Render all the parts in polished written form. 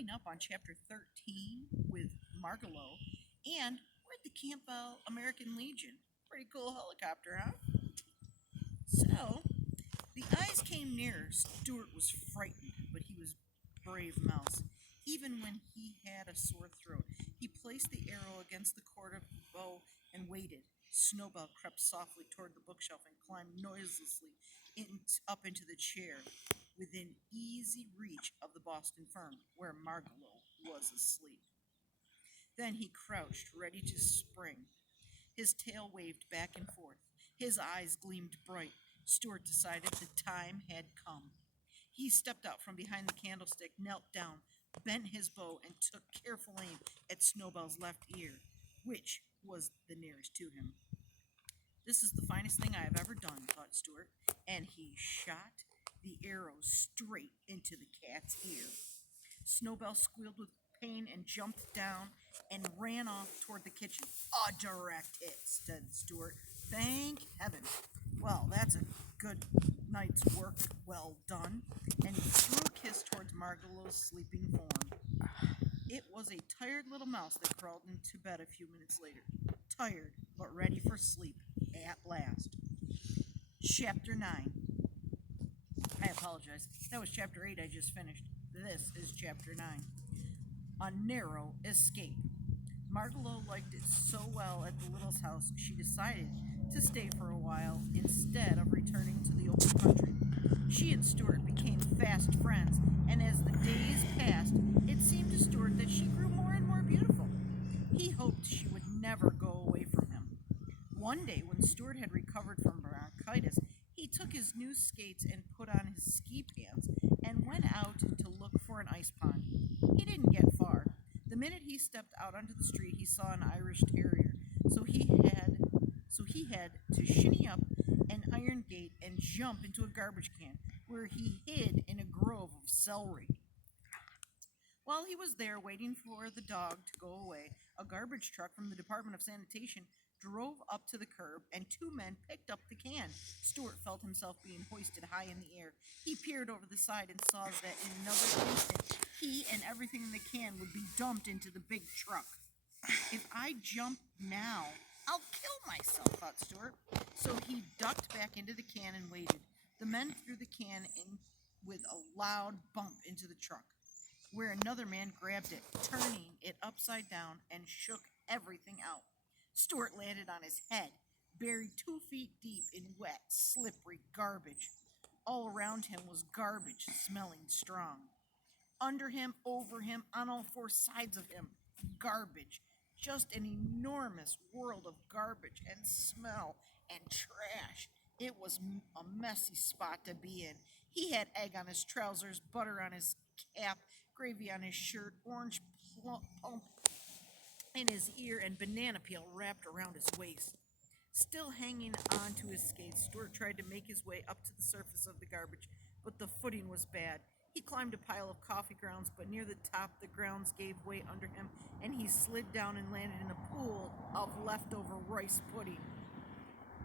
wrapping up on chapter 13 with Margalo, and we're at the Campbell American Legion. Pretty cool helicopter, huh? So, the eyes came nearer. Stuart was frightened, but he was brave mouse. Even when he had a sore throat, he placed the arrow against the cord of the bow and waited. Snowball crept softly toward the bookshelf and climbed noiselessly up into the chair within easy reach of the Boston firm, where Margalo was asleep. Then he crouched, ready to spring. His tail waved back and forth. His eyes gleamed bright. Stuart decided the time had come. He stepped out from behind the candlestick, knelt down, bent his bow, and took careful aim at Snowball's left ear, which was the nearest to him. This is the finest thing I have ever done, thought Stuart, and he shot the arrow straight into the cat's ear. Snowball squealed with pain and jumped down and ran off toward the kitchen. A direct hit, said Stuart. Thank heaven. Well, that's a good night's work well done. And he threw a kiss towards Margalo's sleeping form. It was a tired little mouse that crawled into bed a few minutes later. Tired, but ready for sleep at last. Chapter 9. I apologize. That was chapter 8 I just finished. This is chapter 9. A narrow escape. Margalo liked it so well at the Littles' house, she decided to stay for a while instead of returning to the open country. She and Stuart became fast friends, and as the days passed, it seemed to Stuart that she grew more and more beautiful. He hoped she would never go away from him. One day, when Stuart had recovered from bronchitis, he took his new skates and put on his ski pants and went out to look for an ice pond. He didn't get far. The minute he stepped out onto the street, he saw an Irish terrier. So he had to shinny up an iron gate and jump into a garbage can, where he hid in a grove of celery. While he was there waiting for the dog to go away, a garbage truck from the Department of Sanitation drove up to the curb, and two men picked up the can. Stuart felt himself being hoisted high in the air. He peered over the side and saw that in another instant, he and everything in the can would be dumped into the big truck. If I jump now, I'll kill myself, thought Stuart. So he ducked back into the can and waited. The men threw the can in with a loud bump into the truck, where another man grabbed it, turning it upside down, and shook everything out. Stuart landed on his head, buried 2 feet deep in wet, slippery garbage. All around him was garbage, smelling strong. Under him, over him, on all 4 sides of him, garbage. Just an enormous world of garbage and smell and trash. It was a messy spot to be in. He had egg on his trousers, butter on his cap, gravy on his shirt, orange pulp in his ear, and banana peel wrapped around his waist. Still hanging on to his skates, Stuart tried to make his way up to the surface of the garbage, but the footing was bad. He climbed a pile of coffee grounds, but near the top the grounds gave way under him, and he slid down and landed in a pool of leftover rice pudding.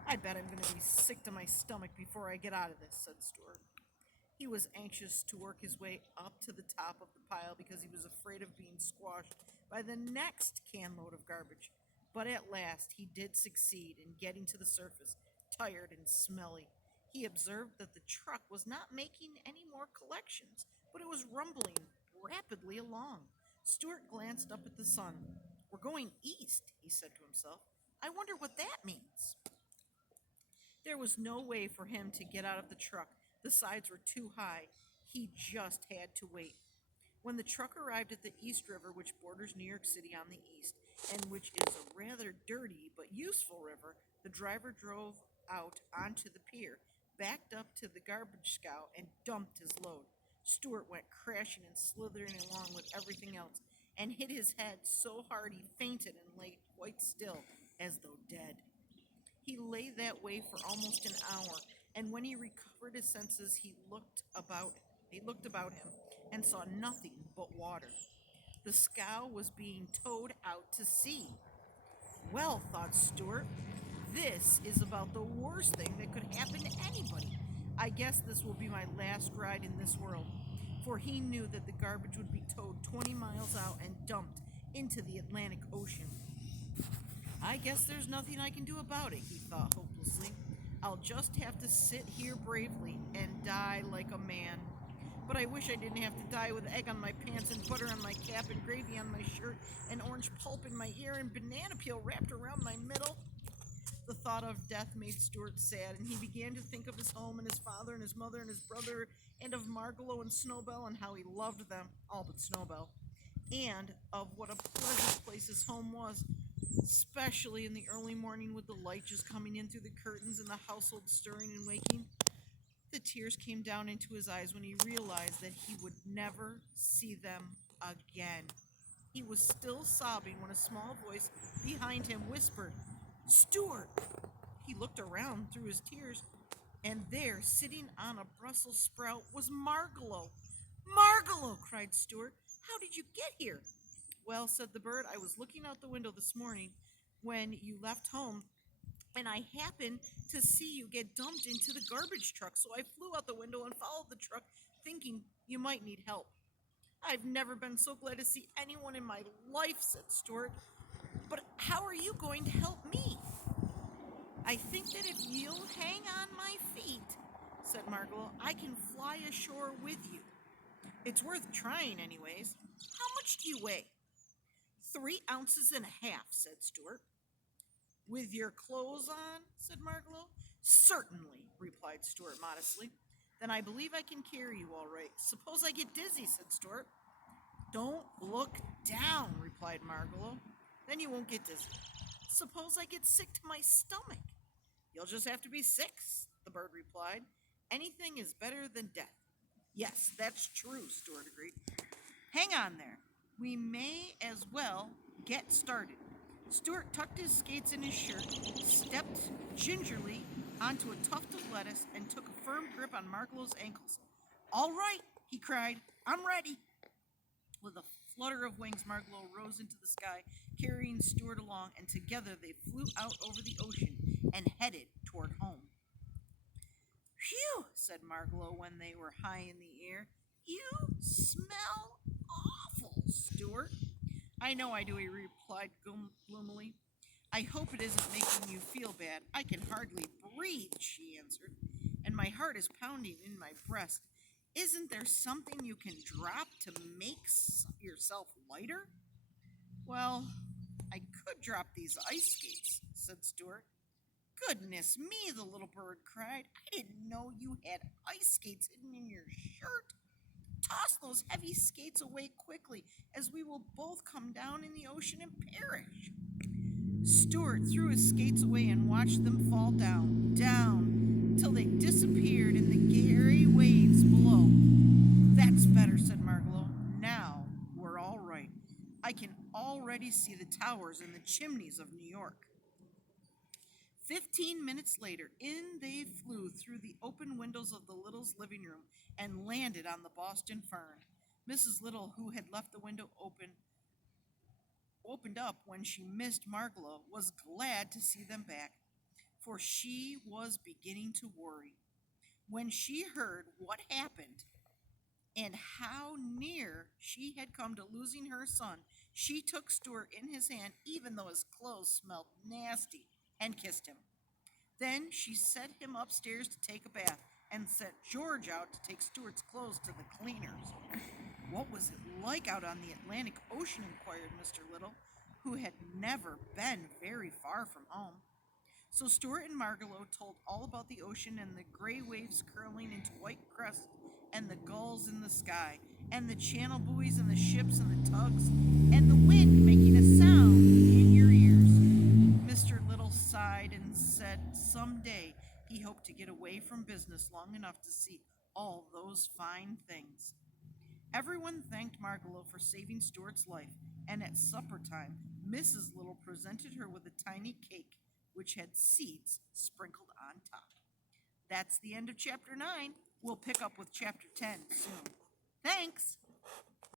I bet I'm going to be sick to my stomach before I get out of this, said Stuart. He was anxious to work his way up to the top of the pile because he was afraid of being squashed by the next canload of garbage. But at last he did succeed in getting to the surface, tired and smelly. He observed that the truck was not making any more collections, but it was rumbling rapidly along. Stuart glanced up at the sun. We're going east, he said to himself. I wonder what that means. There was no way for him to get out of the truck. The sides were too high. He just had to wait. When the truck arrived at the East River, which borders New York City on the east, and which is a rather dirty but useful river, the driver drove out onto the pier, backed up to the garbage scow, and dumped his load. Stuart went crashing and slithering along with everything else, and hit his head so hard he fainted and lay quite still, as though dead. He lay that way for almost an hour, and when he recovered his senses, he looked about him and saw nothing but water. The scow was being towed out to sea. Well, thought Stuart, this is about the worst thing that could happen to anybody. I guess this will be my last ride in this world. for he knew that the garbage would be towed 20 miles out and dumped into the Atlantic Ocean. I guess there's nothing I can do about it, he thought hopelessly. I'll just have to sit here bravely and die like a man. But I wish I didn't have to die with egg on my pants and butter on my cap and gravy on my shirt and orange pulp in my ear and banana peel wrapped around my middle. The thought of death made Stuart sad, and he began to think of his home and his father and his mother and his brother and of Margalo and Snowbell and how he loved them, all but Snowbell, and of what a pleasant place his home was, especially in the early morning with the light just coming in through the curtains and the household stirring and waking. The tears came down into his eyes when he realized that he would never see them again. He was still sobbing when a small voice behind him whispered, "Stuart!" He looked around through his tears, and there, sitting on a Brussels sprout, was Margalo. "Margalo!" cried Stuart. "How did you get here?" "Well," said the bird, "I was looking out the window this morning when you left home, and I happened to see you get dumped into the garbage truck, so I flew out the window and followed the truck, thinking you might need help." "I've never been so glad to see anyone in my life," said Stuart. "But how are you going to help me?" "I think that if you'll hang on my feet," said Margalo, "I can fly ashore with you. It's worth trying anyways. How much do you weigh?" 3 ounces and a half, said Stuart. "With your clothes on?" said Margalo. "Certainly," replied Stuart modestly. "Then I believe I can carry you all right. Suppose I get dizzy," said Stuart. "Don't look down," replied Margalo. "Then you won't get dizzy." "Suppose I get sick to my stomach?" "You'll just have to be sick," the bird replied. "Anything is better than death." "Yes, that's true," Stuart agreed. "Hang on there. We may as well get started." Stuart tucked his skates in his shirt, stepped gingerly onto a tuft of lettuce, and took a firm grip on Margalo's ankles. "All right," he cried. "I'm ready." With a flutter of wings, Margalo rose into the sky, carrying Stuart along, and together they flew out over the ocean and headed toward home. "Phew," said Margalo when they were high in the air. "You smell awful, Stuart." "I know I do," he replied gloomily. "I hope it isn't making you feel bad. I can hardly breathe," she answered, "and my heart is pounding in my breast. Isn't there something you can drop to make yourself lighter?" "Well, I could drop these ice skates," said Stuart. "Goodness me," the little bird cried. "I didn't know you had ice skates hidden in your shirt. Toss those heavy skates away quickly, as we will both come down in the ocean and perish." Stuart threw his skates away and watched them fall down, down, till they disappeared in the gray waves below. "That's better," said Margalo. "Now we're all right. I can already see the towers and the chimneys of New York." 15 minutes later, in they flew through the open windows of the Littles' living room and landed on the Boston Fern. Mrs. Little, who had left the window opened up when she missed Margalo, was glad to see them back, for she was beginning to worry. When she heard what happened and how near she had come to losing her son, she took Stuart in his hand, even though his clothes smelled nasty, and kissed him. Then she sent him upstairs to take a bath, and sent George out to take Stuart's clothes to the cleaners. "What was it like out on the Atlantic Ocean?" inquired Mr. Little, who had never been very far from home. So Stuart and Margalo told all about the ocean and the gray waves curling into white crests and the gulls in the sky, and the channel buoys and the ships and the tugs, and the wind making a sound in your ears. Mr. Little sighed and said someday he hoped to get away from business long enough to see all those fine things. Everyone thanked Margalo for saving Stuart's life, and at supper time, Mrs. Little presented her with a tiny cake which had seeds sprinkled on top. That's the end of chapter 9. We'll pick up with chapter 10 soon. Thanks!